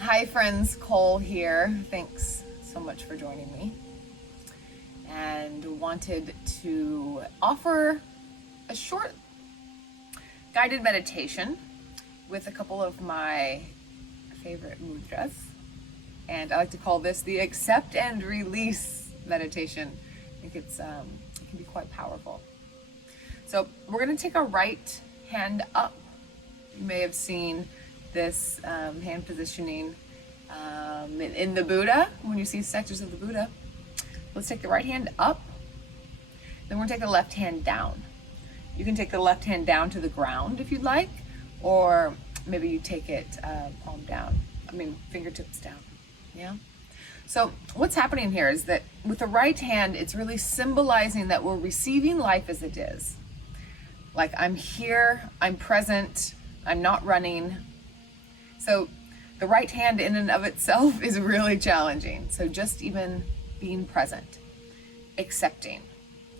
Hi friends, Cole here. Thanks so much for joining me. And wanted to offer a short guided meditation with a couple of my favorite mudras. And I like to call this the accept and release meditation. I think it can be quite powerful. So we're going to take our right hand up. You may have seen this hand positioning in the Buddha, when you see statues of the Buddha. Let's take the right hand up, then we're going to take the left hand down. You can take the left hand down to the ground if you'd like, or maybe you take it fingertips down. Yeah. So what's happening here is that with the right hand, it's really symbolizing that we're receiving life as it is. Like, I'm here, I'm present, I'm not running. So the right hand in and of itself is really challenging. So just even being present, accepting,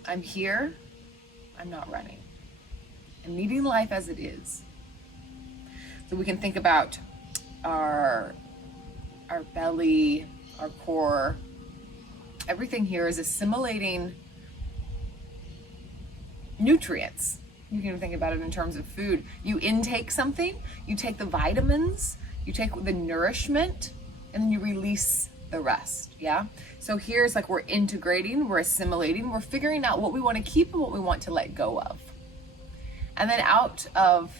I'm here, I'm not running, and meeting life as it is. So we can think about our belly, our core. Everything here is assimilating nutrients. You can think about it in terms of food. You intake something, you take the vitamins, you take the nourishment, and then you release the rest, yeah? So here's like we're integrating, we're assimilating, we're figuring out what we want to keep and what we want to let go of. And then out of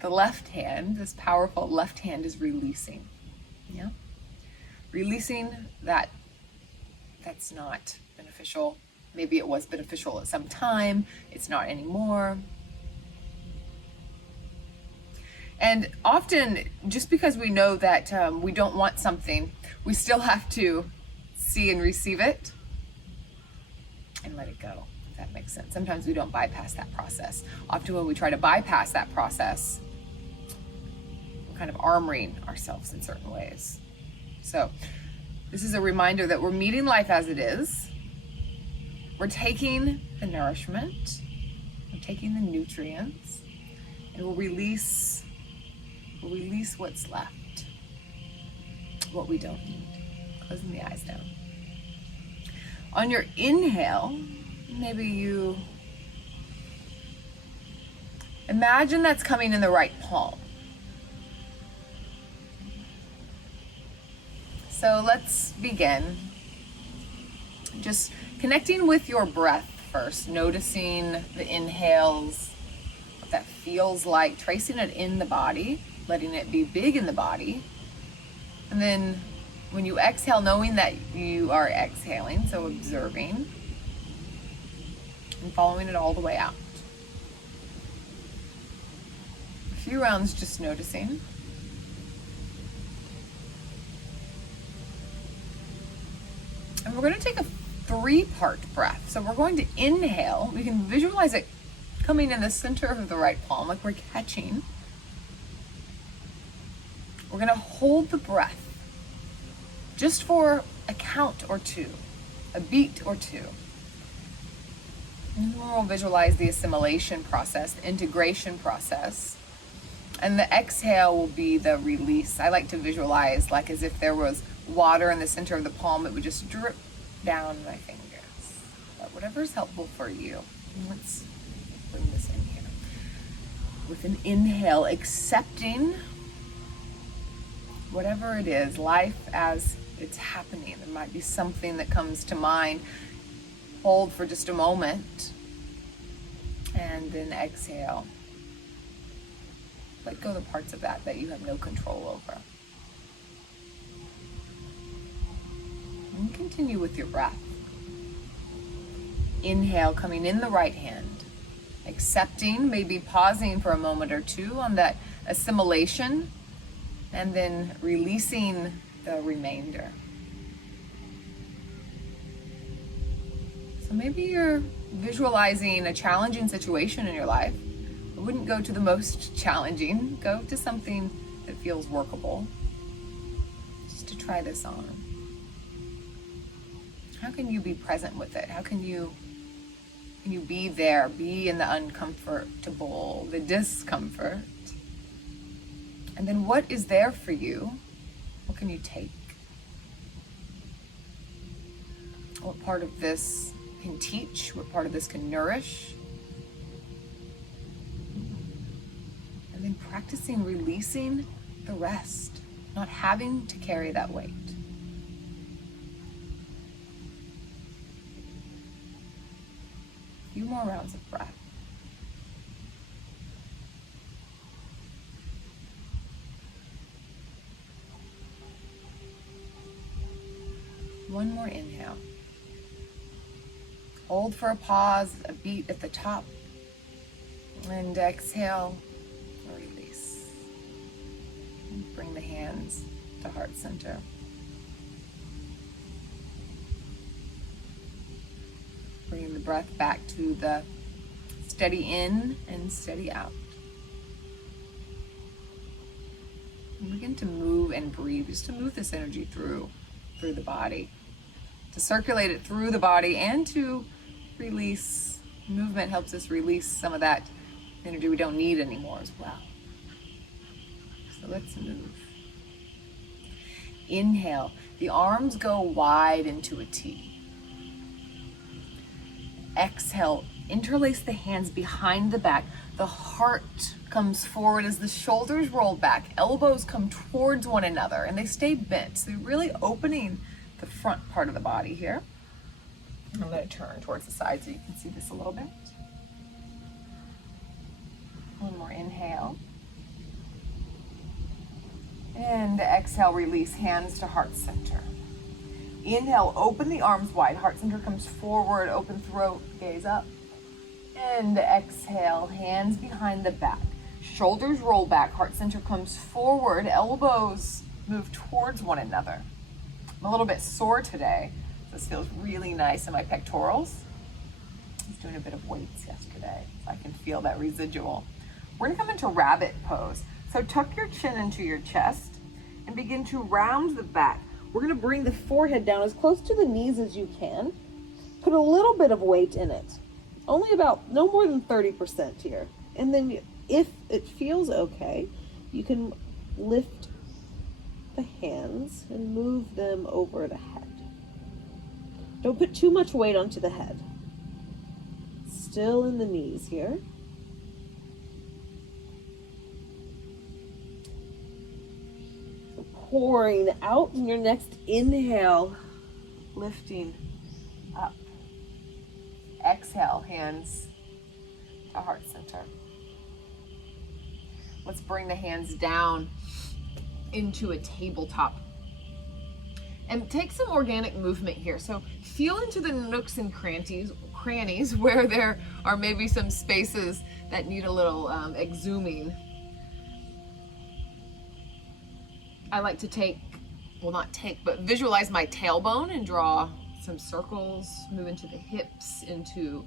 the left hand, this powerful left hand is releasing, yeah? Releasing that's not beneficial. Maybe it was beneficial at some time, it's not anymore. And often, just because we know that we don't want something, we still have to see and receive it and let it go, if that makes sense. Sometimes we don't bypass that process. Often when we try to bypass that process, we're kind of armoring ourselves in certain ways. So this is a reminder that we're meeting life as it is. We're taking the nourishment, we're taking the nutrients, and we'll release what's left, what we don't need. Closing the eyes now. On your inhale, maybe you imagine that's coming in the right palm. So let's begin. Just connecting with your breath first, noticing the inhales, what that feels like, tracing it in the body, letting it be big in the body. And then when you exhale, knowing that you are exhaling, so observing and following it all the way out. A few rounds just noticing. And we're going to take a 3-part breath. So we're going to inhale. We can visualize it coming in the center of the right palm, like we're catching. We're going to hold the breath just for a count or two, a beat or two. And then we'll visualize the assimilation process, the integration process. And the exhale will be the release. I like to visualize like as if there was water in the center of the palm, it would just drip down my fingers. But whatever's helpful for you. Let's bring this in here. With an inhale, accepting whatever it is, life as it's happening. There might be something that comes to mind. Hold for just a moment. And then exhale. Let go of the parts of that you have no control over. And continue with your breath. Inhale, coming in the right hand. Accepting, maybe pausing for a moment or two on that assimilation, and then releasing the remainder. So maybe you're visualizing a challenging situation in your life. I wouldn't go to the most challenging. Go to something that feels workable. Just to try this on. How can you be present with it? How can you be there, be in the uncomfortable, the discomfort? And then what is there for you What can you take? What part of this can teach? What part of this can nourish? And then practicing releasing the rest, not having to carry that weight. A few more rounds of breath. One more inhale. Hold for a pause, a beat at the top. And exhale, release. And bring the hands to heart center. Bringing the breath back to the steady in and steady out. And begin to move and breathe, just to move this energy through the body. To circulate it through the body and to release. Movement helps us release some of that energy we don't need anymore as well. So let's move. Inhale, the arms go wide into a T. Exhale, interlace the hands behind the back. The heart comes forward as the shoulders roll back. Elbows come towards one another and they stay bent. So you're really opening the front part of the body here. I'm going to turn towards the side so you can see this a little bit. One more inhale. And exhale, release, hands to heart center. Inhale, open the arms wide. Heart center comes forward, open throat, gaze up. And exhale, hands behind the back. Shoulders roll back, heart center comes forward, elbows move towards one another. I'm a little bit sore today. This feels really nice in my pectorals. I was doing a bit of weights yesterday, so I can feel that residual. We're gonna come into rabbit pose. So tuck your chin into your chest and begin to round the back. We're gonna bring the forehead down as close to the knees as you can. Put a little bit of weight in it. Only about no more than 30% here. And then if it feels okay, you can lift the hands and move them over the head. Don't put too much weight onto the head. Still in the knees here. So pouring out in your next inhale, lifting up. Exhale, hands to heart center. Let's bring the hands down into a tabletop. And take some organic movement here. So feel into the nooks and crannies where there are maybe some spaces that need a little exhuming. I like to but visualize my tailbone and draw some circles, move into the hips, into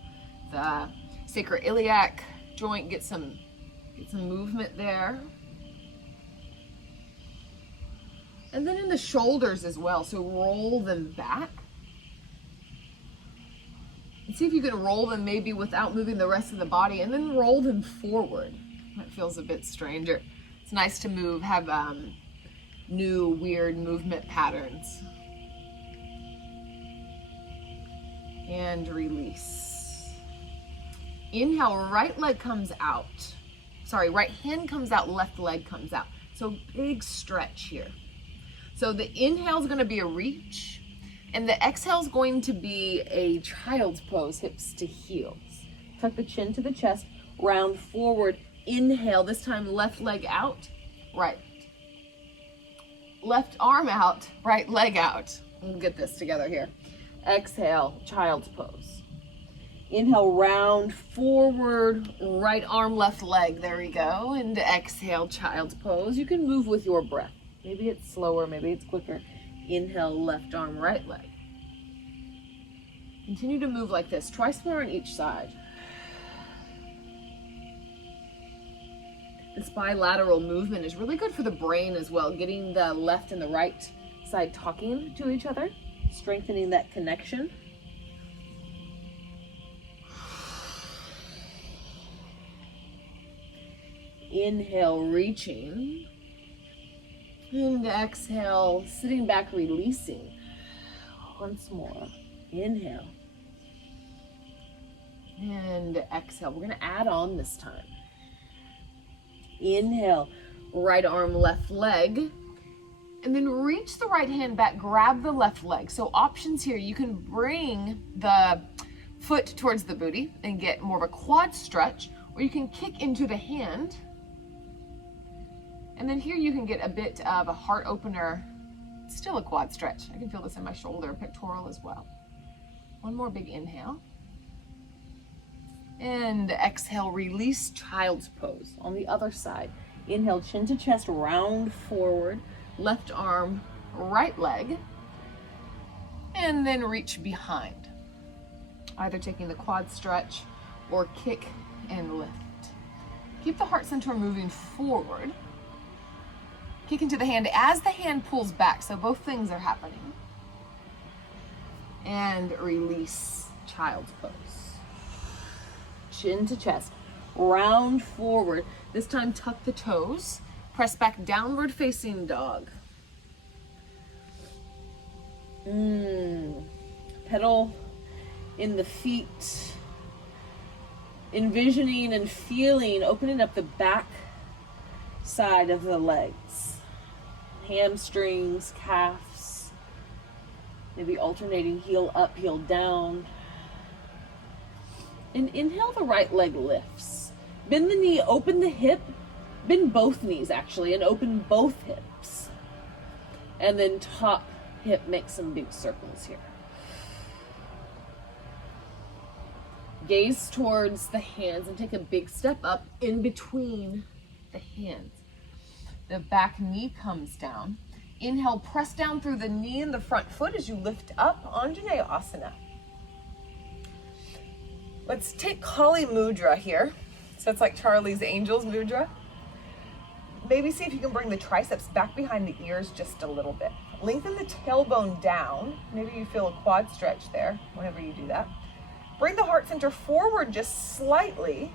the sacroiliac joint, get some movement there. And then in the shoulders as well, so roll them back. And see if you can roll them maybe without moving the rest of the body, and then roll them forward. That feels a bit stranger. It's nice to move, have new weird movement patterns. And release. Inhale, right leg comes out. Sorry, right hand comes out, left leg comes out. So big stretch here. So the inhale is going to be a reach, and the exhale is going to be a child's pose, hips to heels. Tuck the chin to the chest, round forward, inhale, this time left leg out, right. Left arm out, right leg out. We'll get this together here. Exhale, child's pose. Inhale, round forward, right arm, left leg. There we go. And exhale, child's pose. You can move with your breath. Maybe it's slower, maybe it's quicker. Inhale, left arm, right leg. Continue to move like this. Twice more on each side. This bilateral movement is really good for the brain as well, getting the left and the right side talking to each other, strengthening that connection. Inhale, reaching. And exhale, sitting back, releasing. Once more. Inhale. And exhale. We're going to add on this time. Inhale, right arm, left leg. And then reach the right hand back, grab the left leg. So options here, you can bring the foot towards the booty and get more of a quad stretch, or you can kick into the hand. And then here you can get a bit of a heart opener, still a quad stretch. I can feel this in my shoulder, pectoral as well. One more big inhale. And exhale, release child's pose on the other side. Inhale, chin to chest, round forward, left arm, right leg, and then reach behind. Either taking the quad stretch or kick and lift. Keep the heart center moving forward. Kick into the hand as the hand pulls back, so both things are happening. And release child's pose. Chin to chest, round forward. This time tuck the toes, press back, downward facing dog. Pedal in the feet, envisioning and feeling, opening up the back side of the legs. Hamstrings, calves, maybe alternating heel up, heel down. And inhale, the right leg lifts. Bend the knee, open the hip, bend both knees actually, and open both hips. And then top hip, make some big circles here. Gaze towards the hands and take a big step up in between the hands. The back knee comes down. Inhale, press down through the knee and the front foot as you lift up, Anjaneyasana. Let's take Kali Mudra here. So it's like Charlie's Angels Mudra. Maybe see if you can bring the triceps back behind the ears just a little bit. Lengthen the tailbone down. Maybe you feel a quad stretch there whenever you do that. Bring the heart center forward just slightly.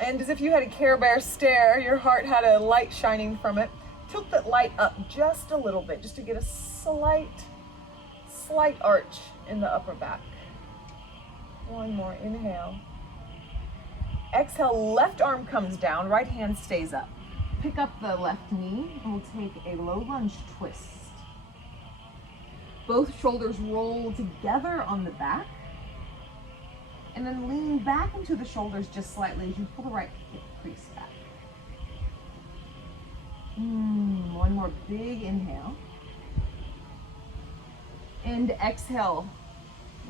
And as if you had a Care Bear stare, your heart had a light shining from it. Tilt that light up just a little bit, just to get a slight arch in the upper back. One more, inhale. Exhale, left arm comes down, right hand stays up. Pick up the left knee and we'll take a low lunge twist. Both shoulders roll together on the back. And then lean back into the shoulders just slightly as you pull the right hip crease back. One more big inhale. And exhale.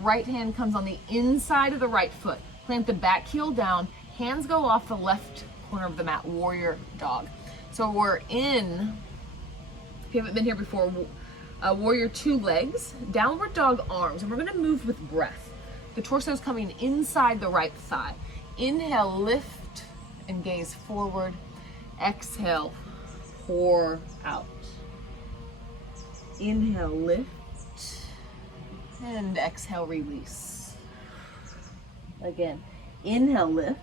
Right hand comes on the inside of the right foot. Plant the back heel down. Hands go off the left corner of the mat, warrior dog. So we're in, if you haven't been here before, warrior two legs, downward dog arms, and we're gonna move with breath. The torso is coming inside the right thigh. Inhale, lift and gaze forward. Exhale, pour out. Inhale, lift. And exhale, release. Again, inhale, lift.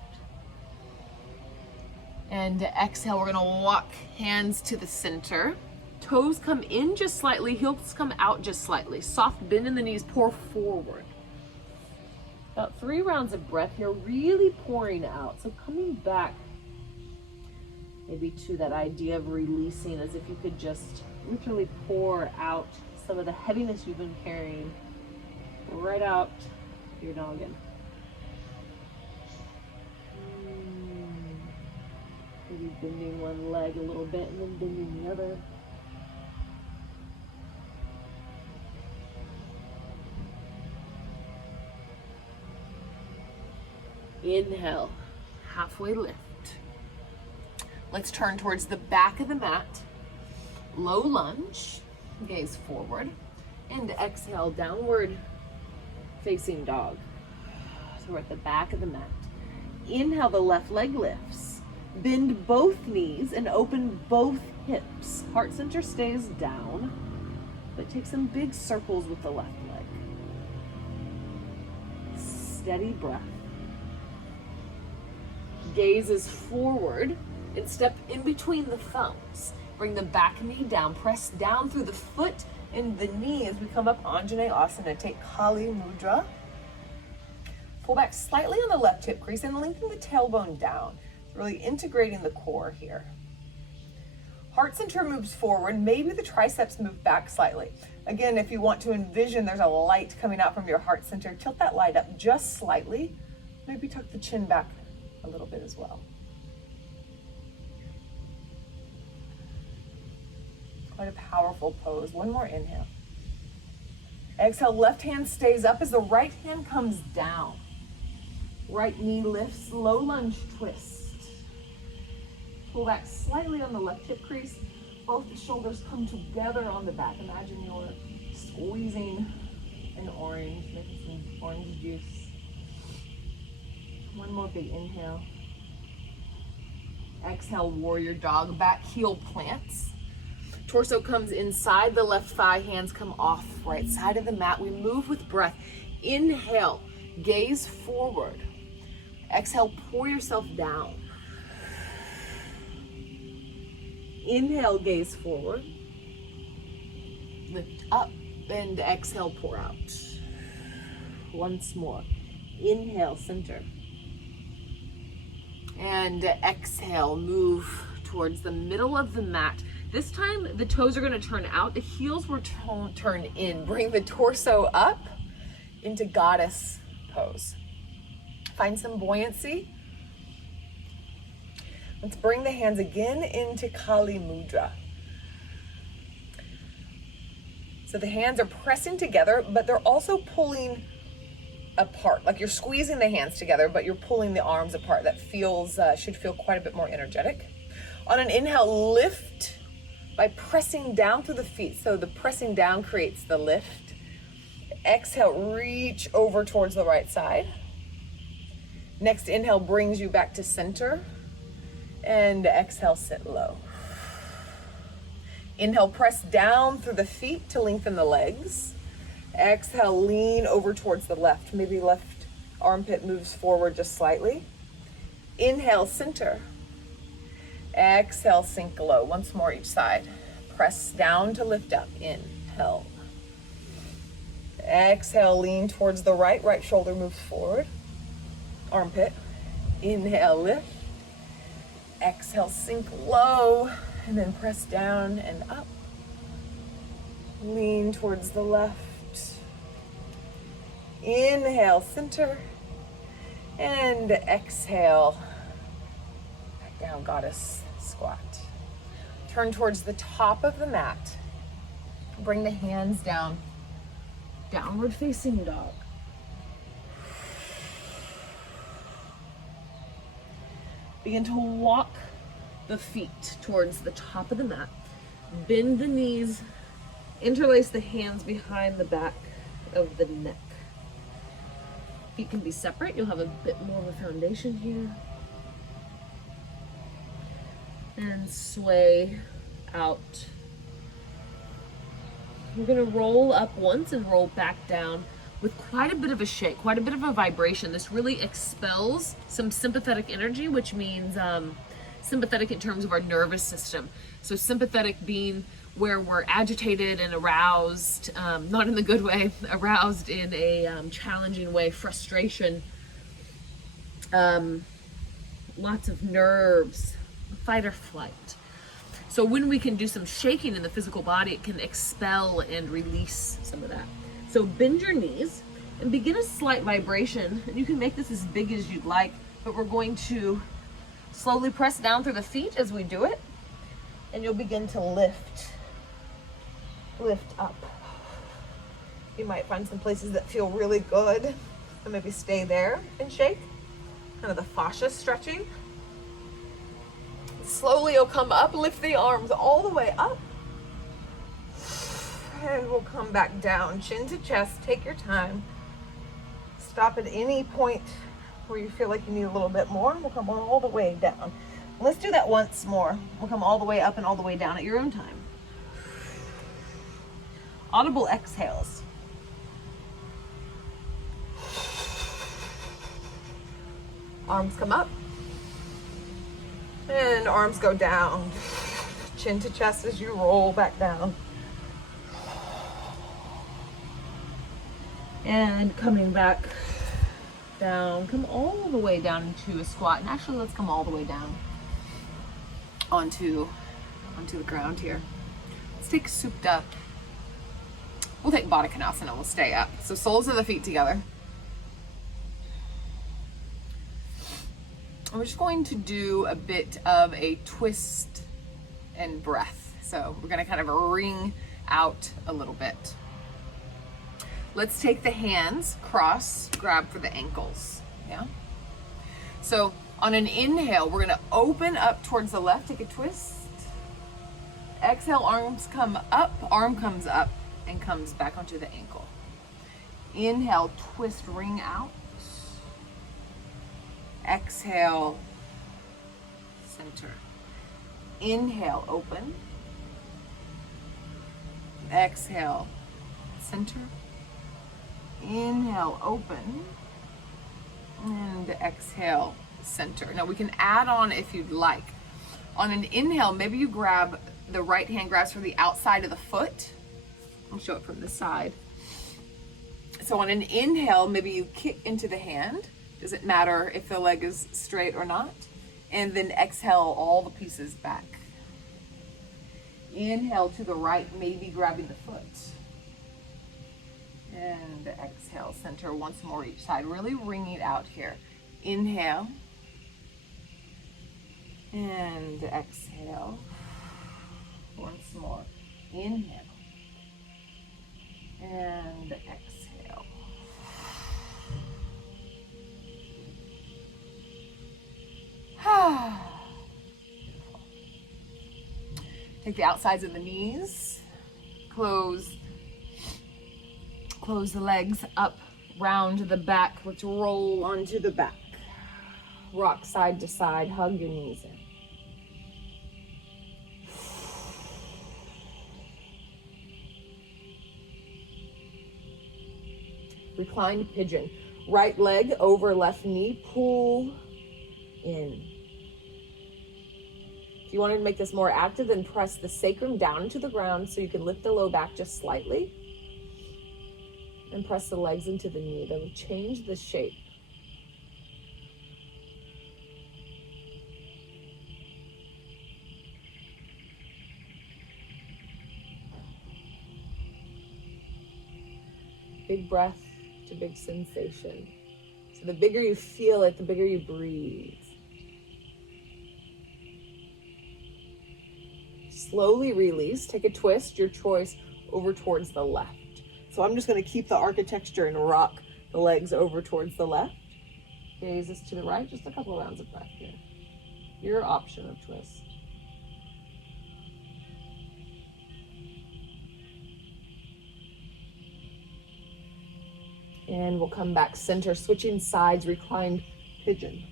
And exhale, we're gonna walk hands to the center. Toes come in just slightly, heels come out just slightly. Soft bend in the knees, pour forward. About 3 rounds of breath here, really pouring out. So coming back maybe to that idea of releasing, as if you could just literally pour out some of the heaviness you've been carrying right out your noggin. Maybe bending one leg a little bit and then bending the other. Inhale, halfway lift. Let's turn towards the back of the mat. Low lunge, gaze forward, and exhale, downward facing dog. So we're at the back of the mat. Inhale, the left leg lifts. Bend both knees and open both hips. Heart center stays down, but take some big circles with the left leg. Steady breath. Gaze is forward and step in between the thumbs. Bring the back knee down, press down through the foot and the knee as we come up Anjane Asana. Take Kali Mudra. Pull back slightly on the left hip crease and lengthen the tailbone down. Really integrating the core here. Heart center moves forward. Maybe the triceps move back slightly. Again, if you want to envision there's a light coming out from your heart center, tilt that light up just slightly. Maybe tuck the chin back a little bit as well. Quite a powerful pose. One more inhale. Exhale, left hand stays up as the right hand comes down. Right knee lifts, low lunge twist. Pull back slightly on the left hip crease. Both the shoulders come together on the back. Imagine you're squeezing an orange, making some orange juice. One more big inhale. Exhale, warrior dog, back heel plants. Torso comes inside the left thigh, hands come off right side of the mat. We move with breath. Inhale, gaze forward. Exhale, pour yourself down. Inhale, gaze forward. Lift up and exhale, pour out. Once more. Inhale, center. And exhale, move towards the middle of the mat. This time the toes are going to turn out, the heels will turn in. Bring the torso up into goddess pose. Find some buoyancy. Let's bring the hands again into Kali Mudra. So the hands are pressing together, but they're also pulling apart. Like you're squeezing the hands together, but you're pulling the arms apart. That feels, should feel quite a bit more energetic. On an inhale, lift by pressing down through the feet. So the pressing down creates the lift. Exhale, reach over towards the right side. Next inhale brings you back to center. And exhale, sit low. Inhale, press down through the feet to lengthen the legs. Exhale, lean over towards the left. Maybe left armpit moves forward just slightly. Inhale, center. Exhale, sink low. Once more each side. Press down to lift up. Inhale. Exhale, lean towards the right. Right shoulder moves forward. Armpit. Inhale, lift. Exhale, sink low. And then press down and up. Lean towards the left. Inhale, center. And exhale. Back down, goddess squat. Turn towards the top of the mat. Bring the hands down. Downward facing dog. Begin to walk the feet towards the top of the mat. Bend the knees. Interlace the hands behind the back of the neck. Feet can be separate. You'll have a bit more of a foundation here. And sway out. You're going to roll up once and roll back down with quite a bit of a shake, quite a bit of a vibration. This really expels some sympathetic energy, which means sympathetic in terms of our nervous system. So sympathetic being where we're agitated and aroused, not in the good way, aroused in a challenging way, frustration, lots of nerves, fight or flight. So when we can do some shaking in the physical body, it can expel and release some of that. So bend your knees and begin a slight vibration. And you can make this as big as you'd like, but we're going to slowly press down through the feet as we do it. And you'll begin to lift up. You might find some places that feel really good. So maybe stay there and shake. Kind of the fascia stretching. Slowly you'll come up, lift the arms all the way up. And we'll come back down, chin to chest, take your time. Stop at any point where you feel like you need a little bit more. We'll come all the way down. Let's do that once more. We'll come all the way up and all the way down at your own time. Audible exhales. Arms come up. And arms go down. chin to chest as you roll back down. And coming back down, come all the way down into a squat. And actually, let's come all the way down onto the ground here. Let's take souped up. We'll take Baddha Konasana, we'll stay up. So soles of the feet together. And we're just going to do a bit of a twist and breath. So we're gonna kind of wring out a little bit. Let's take the hands, cross, grab for the ankles, yeah? So on an inhale, we're gonna open up towards the left, take a twist. Exhale, arms come up, arm comes up and comes back onto the ankle. Inhale, twist, ring out. Exhale, center. Inhale, open. Exhale, center. Inhale, open. And exhale, center. Now we can add on if you'd like. On an inhale, maybe you grab, the right hand grabs for the outside of the foot. I'll show it from the side. So on an inhale, maybe you kick into the hand. Doesn't matter if the leg is straight or not. And then exhale all the pieces back. Inhale to the right, maybe grabbing the foot. And exhale, center once more each side. Really wringing out here. Inhale. And exhale. Once more. Inhale. And exhale. Beautiful. Take the outsides of the knees. Close the legs up, round to the back. Let's roll onto the back. Rock side to side, hug your knees in. Reclined pigeon. Right leg over left knee, pull in. If you wanted to make this more active, then press the sacrum down into the ground so you can lift the low back just slightly. And press the legs into the knee. That will change the shape. Big breath to big sensation. So the bigger you feel it, the bigger you breathe. Slowly release. Take a twist, your choice, over towards the left. So I'm just going to keep the architecture and rock the legs over towards the left. Gaze is to the right. Just a couple rounds of breath here. Your option of twist. And we'll come back center, switching sides, reclined pigeon.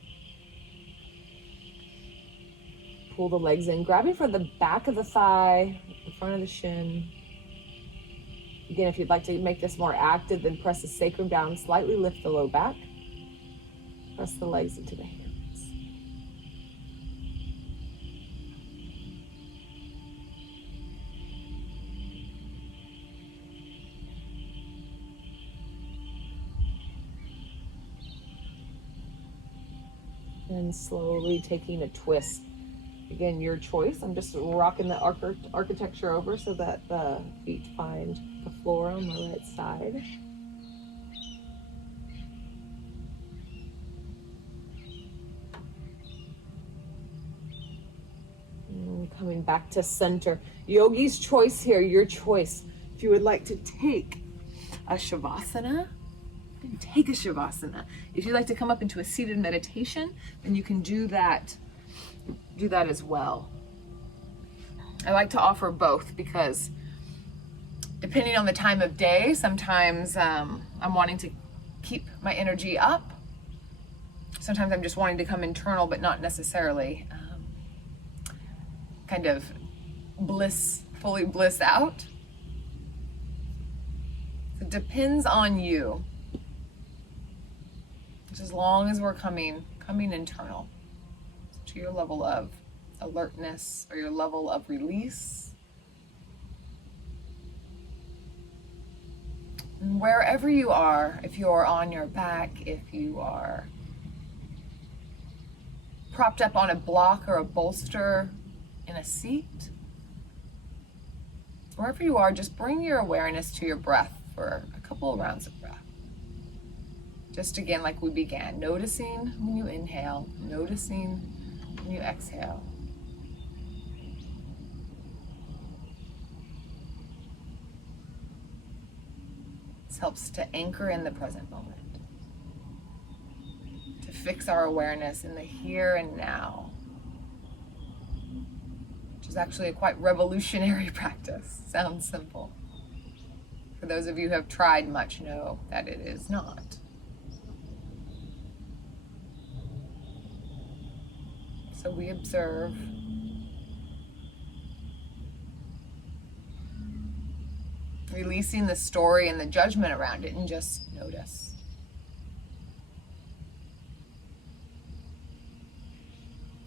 Pull the legs in, grabbing for the back of the thigh, the front of the shin. Again, if you'd like to make this more active, then press the sacrum down, slightly lift the low back. Press the legs into the hands. And slowly taking a twist. Again, your choice. I'm just rocking the architecture over so that the feet find the floor on the right side. And coming back to center. Yogi's choice here, your choice. If you would like to take a Shavasana, then take a Shavasana. If you'd like to come up into a seated meditation, then you can do that as well. I like to offer both because depending on the time of day, sometimes I'm wanting to keep my energy up. Sometimes I'm just wanting to come internal, but not necessarily kind of fully bliss out. It depends on you. Just as long as we're coming internal to your level of alertness or your level of release. And wherever you are, if you're on your back, if you are propped up on a block or a bolster in a seat, wherever you are, just bring your awareness to your breath for a couple of rounds of breath. Just again, like we began, noticing when you inhale, noticing when you exhale. This helps to anchor in the present moment, to fix our awareness in the here and now, which is actually a quite revolutionary practice. Sounds simple. For those of you who have tried much, know that it is not. So we observe, releasing the story and the judgment around it, and just notice.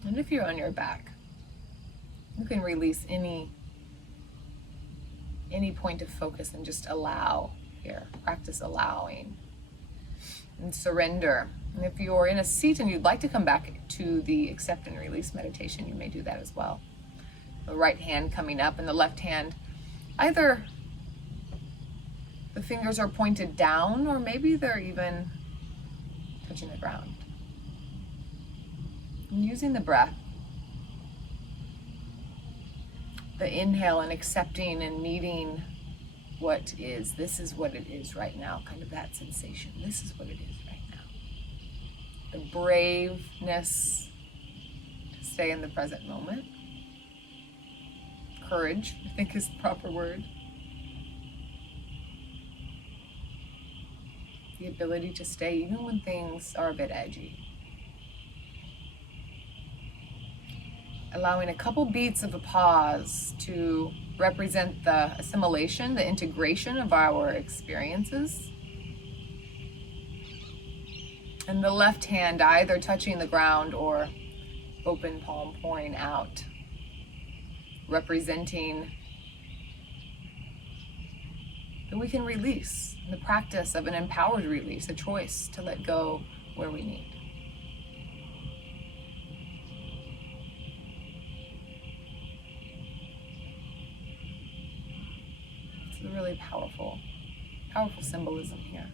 And if you're on your back, you can release any point of focus and just allow here. Practice allowing and surrender. And if you're in a seat and you'd like to come back to the accept and release meditation, you may do that as well. The right hand coming up and the left hand, either the fingers are pointed down or maybe they're even touching the ground. And using the breath, the inhale and accepting and meeting what is. This is what it is right now, kind of that sensation. This is what it is right now. The braveness to stay in the present moment. Courage, I think, is the proper word. The ability to stay even when things are a bit edgy. Allowing a couple beats of a pause to represent the assimilation, the integration of our experiences. And the left hand either touching the ground or open palm pouring out, representing that we can release, the practice of an empowered release, a choice to let go where we need. It's a really powerful symbolism here.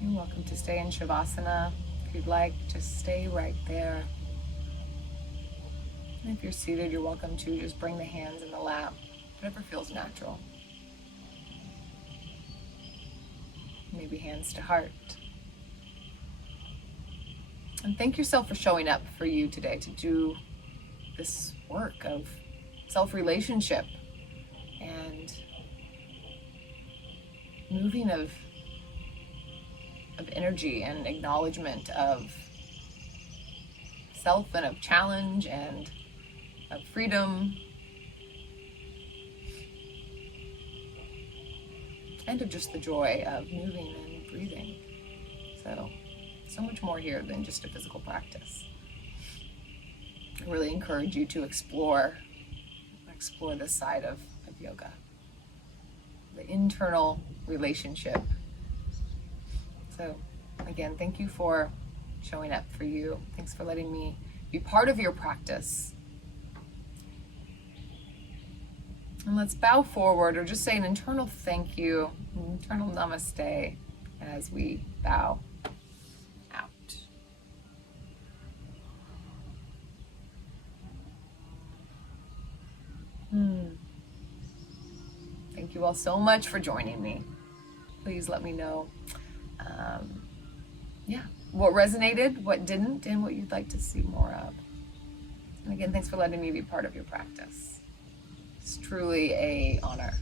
You're welcome to stay in Shavasana. If you'd like, just stay right there. And if you're seated, you're welcome to just bring the hands in the lap, whatever feels natural. Maybe hands to heart. And thank yourself for showing up for you today to do this work of self-relationship and moving of energy and acknowledgement of self and of challenge and of freedom and of just the joy of moving and breathing. So much more here than just a physical practice. I really encourage you to explore this side of yoga, the internal relationship. So again, thank you for showing up for you. Thanks for letting me be part of your practice. And let's bow forward or just say an internal thank you, an internal namaste as we bow out. Thank you all so much for joining me. Please let me know what resonated, what didn't, and what you'd like to see more of. And again, thanks for letting me be part of your practice. It's truly an honor.